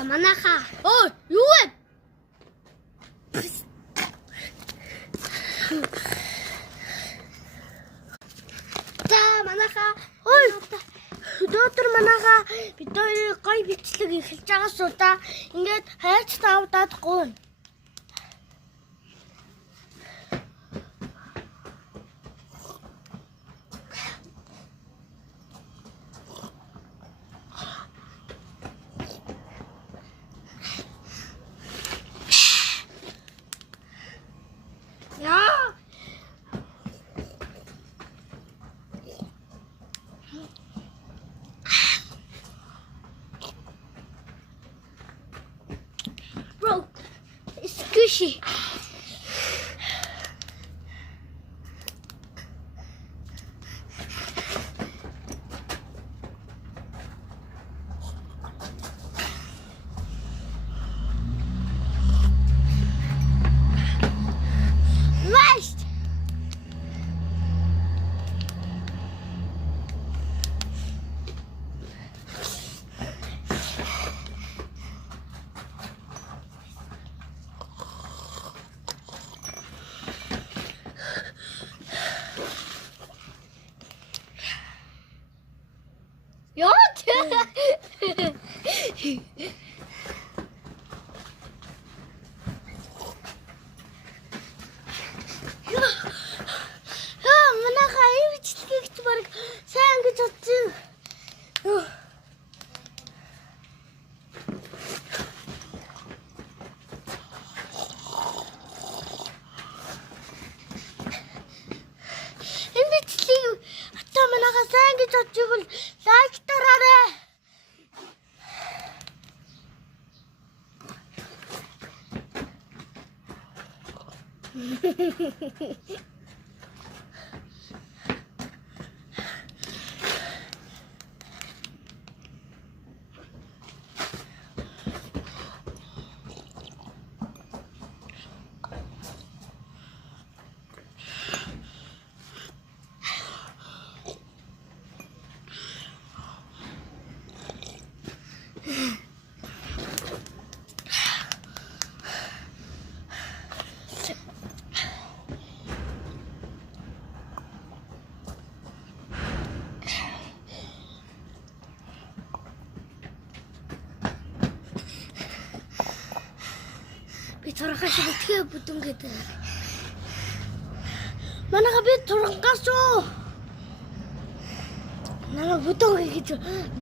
За манайхаа. Ой, юу вэ? За манайхаа. Ой. Өдөр манайхаа бид хоёрын гоё бичлэг эхэлж байгаа шүү да. Ингээд хайч тавдаадахгүй. Яа. Bro, it's squishy. Nice. What? Манайхаа ивчлэгт баг сайн гэж бодсон. Ивчлэг ата манайхаа сайн гэж бодчих бол лайк дараарай. Би турхаас битгий бүдүн гэдэг. Манайха би турхаас шүү. Намаа бүдүн гэж